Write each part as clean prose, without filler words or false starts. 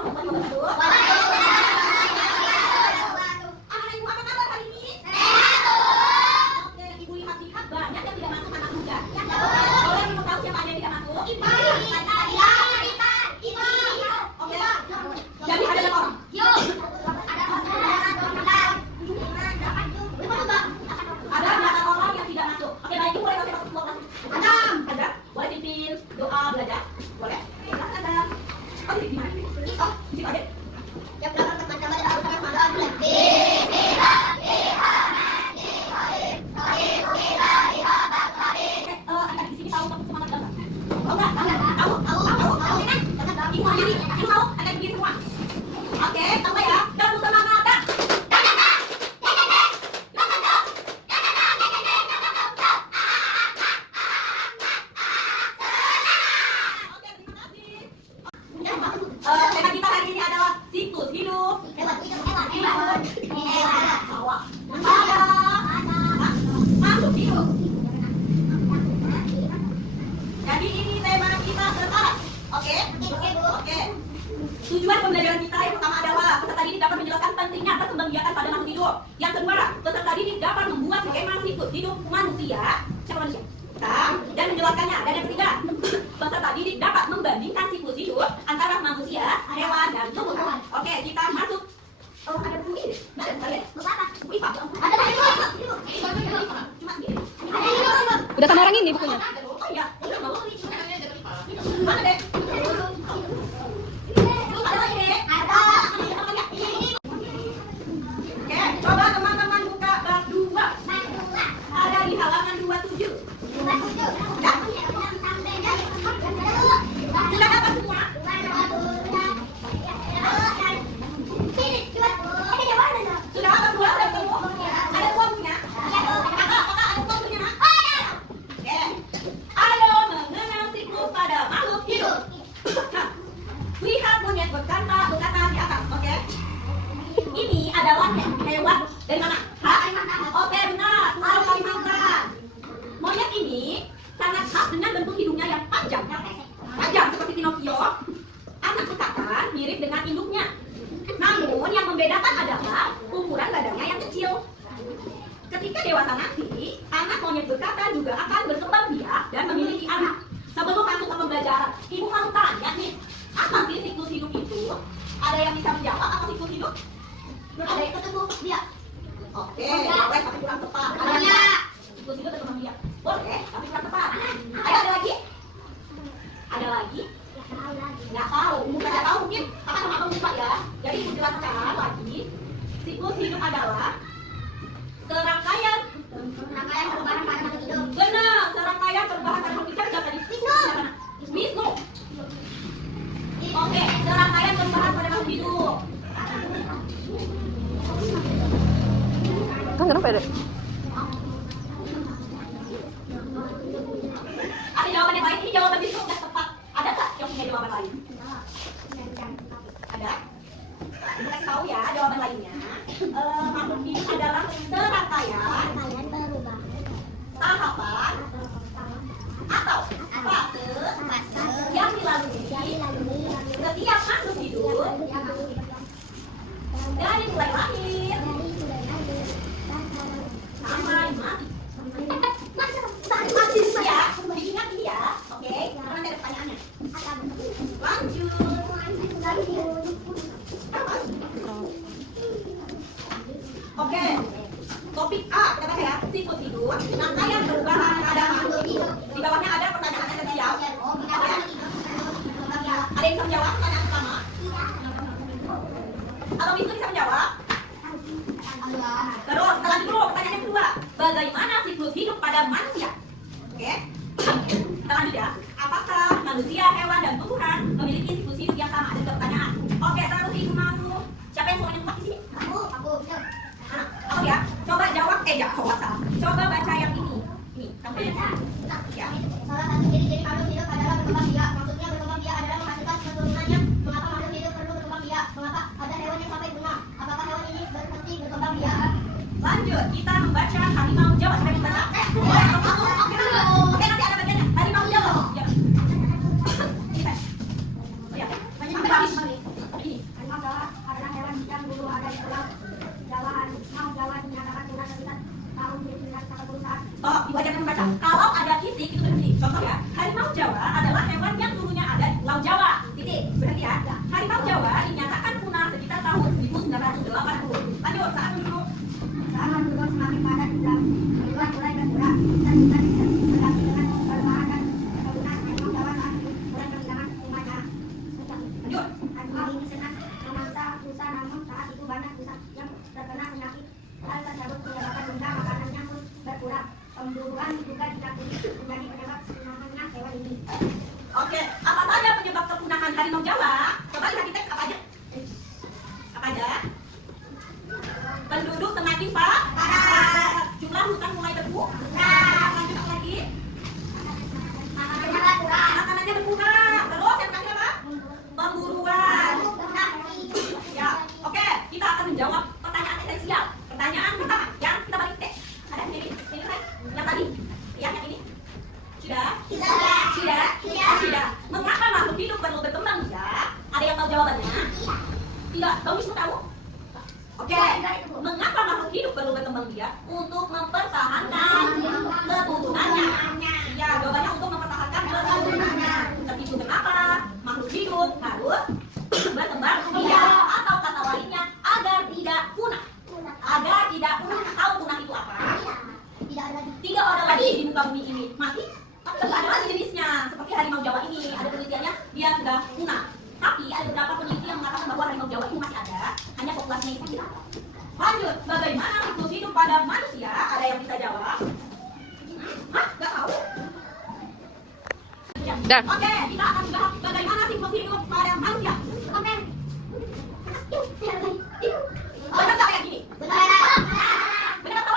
Anak ibu apa kabar hari ini? Oke, ibu lihat-lihat banyak yang tidak masuk anak muda. Boleh ibu tahu siapa aja yang tidak masuk? Oke, jadi ada berapa orang? Ada 8 orang yang tidak masuk. Oke, baik, ibu boleh kasih waktu kelompok? Ada. Boleh pimpin doa belajar? Boleh. Ada. Oh, di mana? Oh, di situ aja. Di sini tahu semangat dalam. Tahu nggak? Tahu. Ibu berdiri. Ibu tahu? Ada berdiri semua. Oke, tambah ya. Dan semangat dan. Tema kita hari ini adalah siklus hidup. Sawah. Makhluk hidup. Jadi ini tema kita sekarang. Oke? Oke. Tujuan pembelajaran kita yang pertama adalah peserta didik dapat menjelaskan pentingnya perkembangbiakan pada makhluk hidup. Yang kedua, peserta didik dapat membuat skema siklus hidup manusia. Siapa manusia? Dan menjelaskannya. Dan yang ketiga, peserta didik dapat membandingkan siklus hidup antara manusia, hewan, dan tumbuhan. Oke, kita masuk. Oh, ada buku ini. Ada kalian? Buku IPA. Udah sama orang ini bukunya. Oh iya. Mana deh? Ada lagi deh. Oke, coba teman-teman buka bab 2. Ada di halaman 27. Sudah dapat semua? Sudah dapat dua? Sudah ketemu? Ada dua bukunya? Apakah ada dua bukunya? Oke. Ayo mengenal siklus pada makhluk hidup. Lihat monyet berkata di atas, oke? Ini adalah hewan dari mana? Oke, benar. Tuhan Kalimantan. Monyet ini sangat khas dengan bentuk hidungnya yang panjang. Panjang seperti Pinocchio. Anak bekatan mirip dengan induknya. Namun yang membedakan adalah ukuran badannya yang kecil. Ketika dewasa nanti, anak monyet bekatan juga akan berkembang biak dan memiliki anak. Sebelum masuk ke pembelajaran, ibu mau tanya nih, apa sih siklus hidup itu? Ada yang bisa menjawab apa siklus hidup? Ada yang ketemu biak. Oke, boleh tapi kurang tepat. Ada siklus hidup berkembang biak. Boleh, tapi kurang tepat. Ayo, ada lagi? Ada lagi? Nggak tahu. Nggak tahu mungkin kakak sama abang lupa ya. Jadi ibu jelaskan lagi. Siklus hidup adalah serangkaian berbahan pada makhluk hidup. Benar, serangkaian berbahan pada makhluk hidup. Tadi Wisnu. Oke, serangkaian berbahan pada makhluk hidup. Kan kenapa ya? Ada jawaban yang lain? Ini jawaban itu sudah tepat. Ada nggak yang punya jawaban lain? Ada? Ibu kasih tahu ya jawaban lainnya. Makhluk hidup adalah serangkaian tahapan atau fase yang dilalui setiap makhluk hidup dari mulai lahir sampai mati. Ya, diingat ini ya, oke? Karena ada pertanyaannya. Lanjut. Oke, topik A kita baca ya, siklus hidup. Rangkaian berbahan pada makhluk hidup. Di bawahnya ada pertanyaan esensial. Ada yang bisa menjawab pertanyaan pertama? Atau Wisnu bisa menjawab? Terus, kita lanjut dulu pertanyaan yang kedua. Bagaimana siklus hidup pada manusia? Oke, kita lanjut ya. Apakah manusia, hewan, dan tumbuhan memiliki siklus hidup yang sama? Ada pertanyaan. Oke, terus ibu mau. Siapa yang suaranya tempat di sini? Aku. Oh ya, coba jawab. Jawab salah. Coba baca yang ini. Ini, kamu ya. Salah satu ciri-ciri makhluk hidup adalah berkembang biak. Maksudnya berkembang biak adalah menghasilkan keturunannya. Mengapa makhluk hidup perlu berkembang biak? Mengapa ada hewan yang sampai punah? Apakah hewan ini berhenti berkembang biak? Lanjut, kita membaca harimau Jawa. Siapa yang baca? Oke, nanti ada bagiannya. Harimau Jawa. Ya. Ini, oh ya. Sampai habis. Ini. Lanjut. Hari ini senang memangsa rusa, namun saat itu banyak rusa yang terkena penyakit. Hal tersebut menyebabkan jumlah makanannya pun berkurang. Pemburuan juga diketahui menjadi penyebab punahnya hewan ini. Oke, apa saja penyebab kepunahan harimau Jawa? Coba lihat di teks apa aja? Apa aja? Penduduk semakin padat. Jumlah hutan mulai berkurang. Lanjut apa lagi? Makanannya berkurang. Terus yang terakhir apa? Pemburuan. Ya, oke. Kita akan menjawab pertanyaan esensial. Pertanyaan pertama yang kita balik teks. Ada ini kan? Yang tadi. Ya, yang ini. Sudah? Sudah. Mengapa makhluk hidup perlu berkembang biak? Ada yang tahu jawabannya? Tidak. Kamu bisa tahu? Oke. Mengapa makhluk hidup perlu berkembang biak? Untuk mempertahankan keturunannya. Ya, jawabannya untuk mempertahankan keturunannya. Tapi itu kenapa makhluk hidup harus berkembang biak? Atau kata lainnya, agar tidak punah. Agar tidak punah. Tahu punah itu apa? Tidak ada lagi di muka bumi ini. Mati. Tapi tidak ada lagi jenisnya. Seperti harimau Jawa ini, ada penelitiannya dia sudah punah. Tapi ada beberapa peneliti yang mengatakan bahwa harimau Jawa ini masih ada, hanya populasinya itu tidak. Lanjut, bagaimana siklus hidup pada manusia? Ada yang bisa jawab? Hah? Gak tahu? Dah. Oke, kita akan bahas bagaimana siklus hidup pada manusia. Benar tak kayak gini? Benar salah? Jadi apa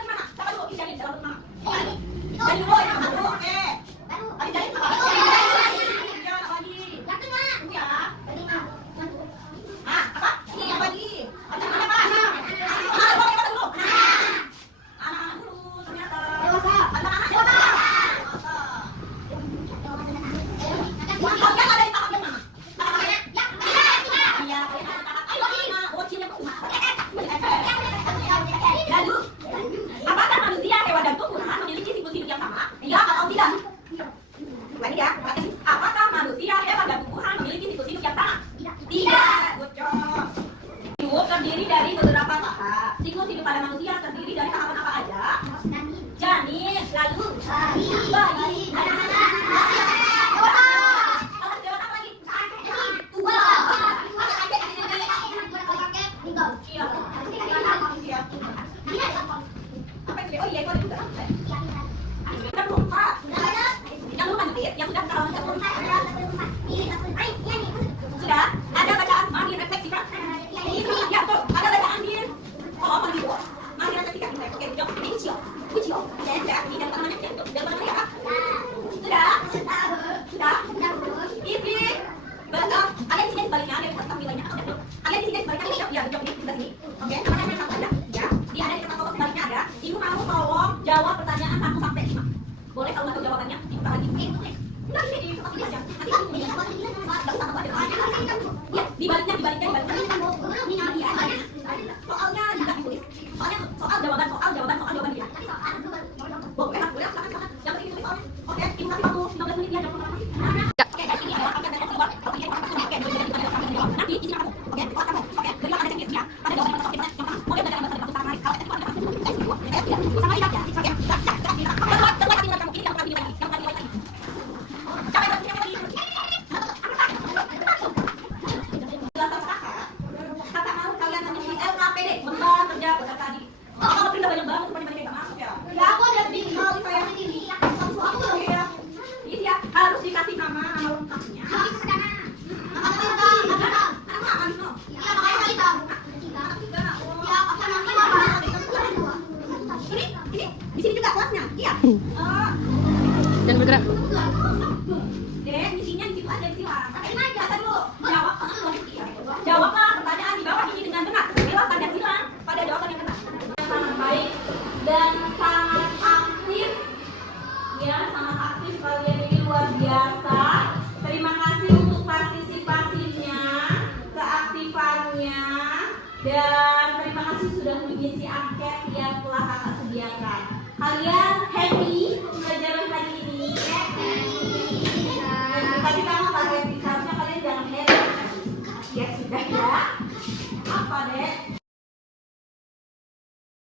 gimana? Siapa dulu? Jalin dalam mana? Jalin dulu ya, dulu. Oke. Tadi jalin apa? Jangan apa lagi? Tunggu ya. Ah, apa? Ini apa lagi? Macam mana Pak? Boleh kata dulu. Anak-anak dulu ternyata. Anak-anak dewasa. Kalian ada di tahap yang mana? Iya, kalian ada di tahap. Ayo, mana? Bocil yang lalu, apakah manusia, hewan dan tumbuhan memiliki siklus hidup yang sama? Iya atau tidak? Lagi ya, apakah manusia, hewan dan tumbuhan memiliki siklus hidup yang sama? Tidak. Good job. Hidup terdiri dari beberapa tahap. Siklus hidup pada manusia terdiri dari tahapan apa aja? Janin, lalu bayi, anak-anak, dewasa apa lagi? Tua. Apa itu? Oh iya, itu ada juga. Yang belum empat. Yang belum lanjut, yang sudah kalau yang belum sudah ada bacaan mari refleksikan. Ya betul, ada bacaan di kalau apa gitu. Mari refleksikan. Oke, jom. Ini cio. Cio. Ya, ini dan namanya itu. Dan namanya apa? Sudah. Isi. Betul. Ada di sini sebaliknya, ada di tampilannya. Ada di sini sebaliknya. Ya, jom di sebelah sini. Oke, namanya sama saja. Ya. Dia ada di tempat foto sebaliknya ada. Ibu kamu tolong jawab pertanyaan 1 sampai 5. Boleh kalau nggak tahu jawabannya, dibuka lagi. Enggak ini di tempat ini aja. Nanti kamu ini enggak usah tambah ada. Ya, dibaliknya. Soalnya juga ditulis. Soal jawaban dia. Boleh. Yang penting ditulis soalnya. Oke, ibu kasih waktu 15 menit ya jawab. Oke, guys, ini adalah angka dan siswa. Oke, nanti isinya kamu. Oke, kelas kamu. Oke, beri makan dari ya. Ada jawaban yang tepat. Yang pertama, boleh belajar bahasa Inggris sama kalau tidak sama tidak ya. Oke, harus dikasih nama lengkapnya. Ini di sini juga kelasnya. Iya. Dan bergerak. Dek, isinya di situ aja di sini. Kata dulu. Jawablah pertanyaan di bawah ini dengan benar. Berilah tanda silang pada jawaban yang benar. Sangat baik dan sangat aktif. Ya, sangat aktif kalian ini luar biasa. Terima kasih untuk partisipasinya, keaktifannya, dan terima kasih sudah mengisi angket yang telah kakak sediakan. Kalian happy pelajaran hari ini? Happy. Tapi kalau kalian seharusnya kalian jangan happy. Ya sudah ya.